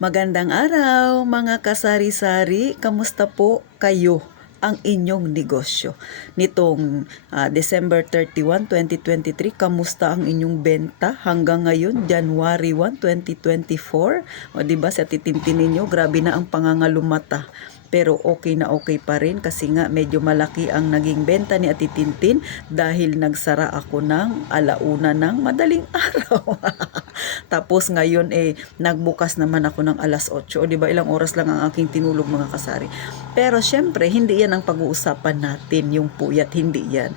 Magandang araw mga kasari-sari, kamusta po kayo ang inyong negosyo? Nitong December 31, 2023, kamusta ang inyong benta hanggang ngayon, January 1, 2024? O diba sa titintin ninyo, grabe na ang pangangalumata. Pero okay na okay pa rin kasi nga medyo malaki ang naging benta ni Ate Tintin dahil nagsara ako ng alauna ng madaling araw. Tapos ngayon nagbukas naman ako ng alas 8. O di ba ilang oras lang ang aking tinulog mga kasari. Pero syempre hindi yan ang pag-uusapan natin, yung puyat, hindi yan.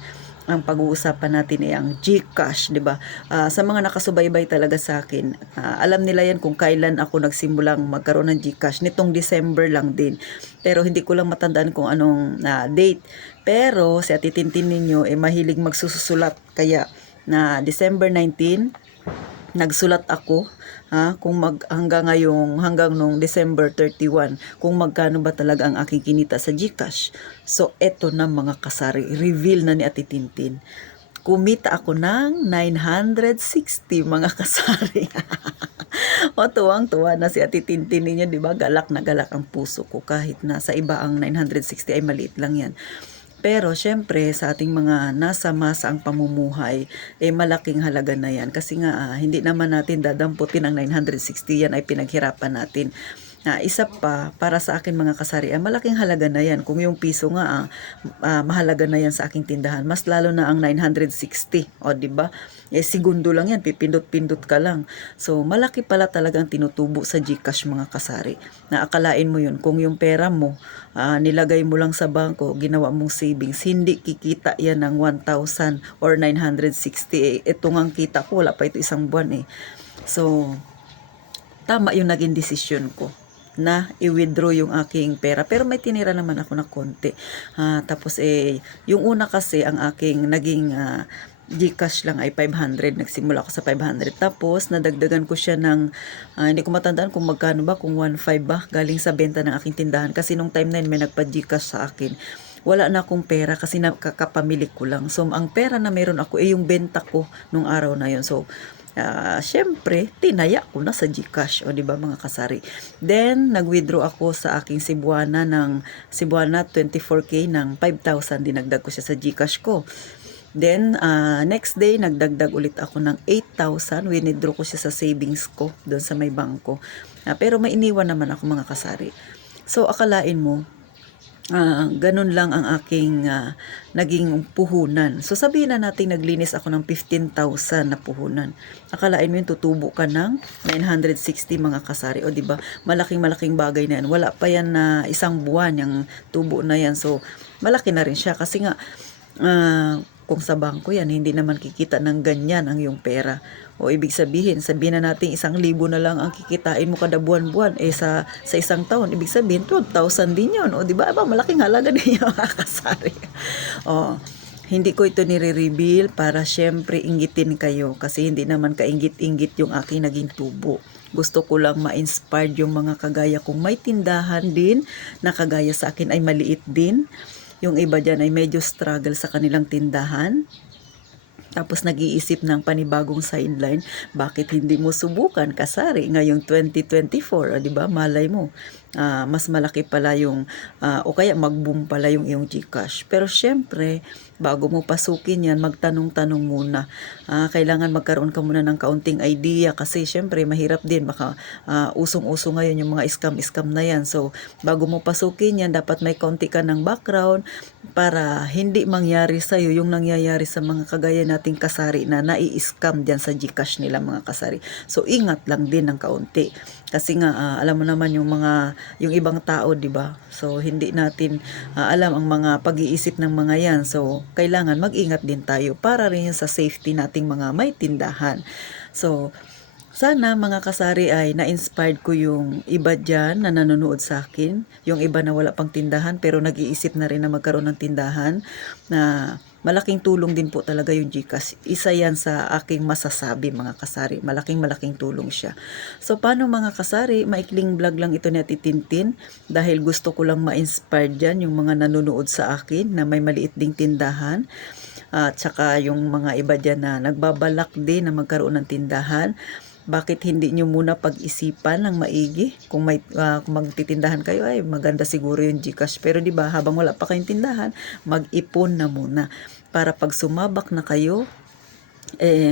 Ang pag-uusapan natin ay ang GCash, 'di ba? Sa mga nakasubaybay talaga sa akin, alam nila yan kung kailan ako nagsimulang magkaroon ng GCash. Nitong December lang din. Pero hindi ko lang matandaan kung anong date. Pero si Ate Tintin ninyo mahilig magsusulat, kaya na December 19 nagsulat ako kung hanggang nung December 31 kung magkano ba talaga ang aking kinita sa GCash. So eto na mga kasari, reveal na ni Ate Tintin. Kumita ako ng 960 mga kasari. O tuwang-tuwa na si Ate Tintin ninyo, 'di ba? Galak na galak ang puso ko kahit na sa iba ang 960 ay maliit lang 'yan. Pero syempre sa ating mga nasa masa ang pamumuhay, malaking halaga na yan. Kasi nga hindi naman natin dadamputin ang 960, yan ay pinaghirapan natin. Isa pa, para sa akin mga kasari, malaking halaga na yan. Kung yung piso nga, mahalaga na yan sa aking tindahan. Mas lalo na ang 960. O, diba? Segundo lang yan, pipindot-pindot ka lang. So, malaki pala talagang tinutubo sa GCash mga kasari. Naakalain mo yun, kung yung pera mo, nilagay mo lang sa bangko, ginawa mong savings, hindi kikita yan ng 1,000 or 960. Ito nga kita ko, wala pa ito isang buwan So, tama yung naging desisyon ko na i-withdraw yung aking pera. Pero may tinira naman ako na konti. Tapos yung una kasi ang aking naging GCash lang ay 500. Nagsimula ako sa 500. Tapos nadagdagan ko siya ng hindi ko matandaan kung magkano ba, kung 1.5 ba galing sa benta ng aking tindahan. Kasi nung time na yun may nagpa-GCash sa akin. Wala na akong pera kasi nakakapamili ko lang. So ang pera na meron ako yung benta ko nung araw na yun. So syempre, tinaya ko na sa GCash. O, diba mga kasari? Then, nag-withdraw ako sa aking Cebuana 24K ng 5,000. Dinagdag ko siya sa GCash ko. Then, next day, nagdagdag ulit ako ng 8,000. Withdraw ko siya sa savings ko doon sa may bangko. Pero may iniwan naman ako mga kasari. So, akalain mo, ganun lang ang aking naging puhunan. So sabihin na natin naglinis ako ng 15,000 na puhunan. Akalain mo yun tutubo ka ng 960 mga kasari. O di ba? Malaking bagay na yan. Wala pa yan na isang buwan yung tubo na yan. So malaki na rin siya kasi nga kung sa bangko yan, hindi naman kikita ng ganyan ang iyong pera. O ibig sabihin na natin 1,000 na lang ang kikitain mo kada buwan-buwan. Sa isang taon, ibig sabihin 12,000 din yun. O di ba? Malaking halaga din yung mga kasari. O, hindi ko ito nire-reveal para syempre inggitin kayo. Kasi hindi naman kainggit-inggit yung aking naging tubo. Gusto ko lang ma-inspired yung mga kagaya kong may tindahan din na kagaya sa akin ay maliit din. Yung iba dyan ay medyo struggle sa kanilang tindahan. Tapos nag-iisip ng panibagong sideline, bakit hindi mo subukan kasari ngayong 2024, di ba? Malay mo, mas malaki pala yung, o kaya mag-boom pala yung iyong GCash. Pero syempre, bago mo pasukin yan, magtanong-tanong muna. Kailangan magkaroon ka muna ng kaunting idea kasi syempre mahirap din, baka usong-uso ngayon yung mga scam na yan. So, bago mo pasukin yan, dapat may kaunti ka ng background para hindi mangyari sa'yo yung nangyayari sa mga kagaya nating kasari na nai-scam dyan sa GCash nila mga kasari. So, ingat lang din ng kaunti. Kasi nga, alam mo naman yung ibang tao, di ba? So, hindi natin alam ang mga pag-iisip ng mga yan. So, kailangan mag-ingat din tayo para rin sa safety nating mga may tindahan. So, sana mga kasari ay na-inspired ko yung iba dyan na nanonood sa akin. Yung iba na wala pang tindahan pero nag-iisip na rin na magkaroon ng tindahan. Na malaking tulong din po talaga yung GCash. Isa yan sa aking masasabi mga kasari. Malaking tulong siya. So paano mga kasari? Maikling vlog lang ito ni Ate Tintin. Dahil gusto ko lang ma-inspired dyan yung mga nanonood sa akin na may maliit ding tindahan. At saka yung mga iba dyan na nagbabalak din na magkaroon ng tindahan. Bakit hindi nyo muna pag-isipan ng maigi? Kung kung magtitindahan kayo, ay maganda siguro yung GCash. Pero 'di ba, habang wala pa kayong tindahan, mag-ipon na muna para pag sumabak na kayo,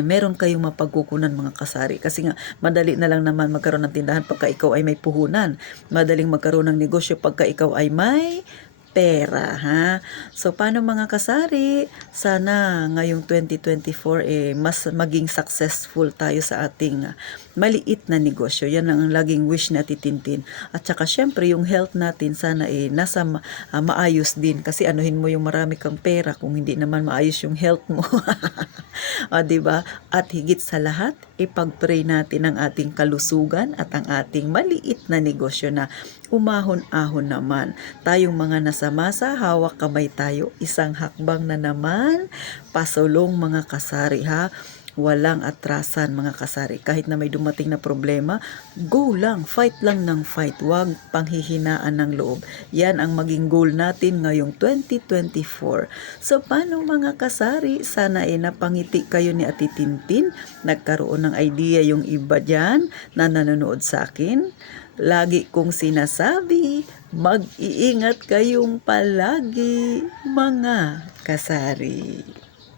meron kayong mapagkukunan mga kasari. Kasi nga, madali na lang naman magkaroon ng tindahan pagka ikaw ay may puhunan. Madaling magkaroon ng negosyo pagka ikaw ay may pera, ha? So, paano mga kasari? Sana ngayong 2024, mas maging successful tayo sa ating maliit na negosyo. Yan ang laging wish na titintin. At saka, syempre, yung health natin, sana nasa maayos din. Kasi anuhin mo yung marami kang pera kung hindi naman maayos yung health mo. O, diba? At higit sa lahat, ipag-pray natin ang ating kalusugan at ang ating maliit na negosyo na umahon-ahon naman. Tayong mga nasa masa, hawak kamay tayo, isang hakbang na naman, pasulong mga kasari, ha? Walang atrasan mga kasari. Kahit na may dumating na problema, go lang, fight lang ng fight. Huwag panghihinaan ng loob. Yan ang maging goal natin ngayong 2024. So, paano mga kasari? Sana napangiti kayo ni Ate Tintin. Nagkaroon ng idea yung iba dyan na nanonood sa akin. Lagi kong sinasabi, mag-iingat kayong palagi mga kasari.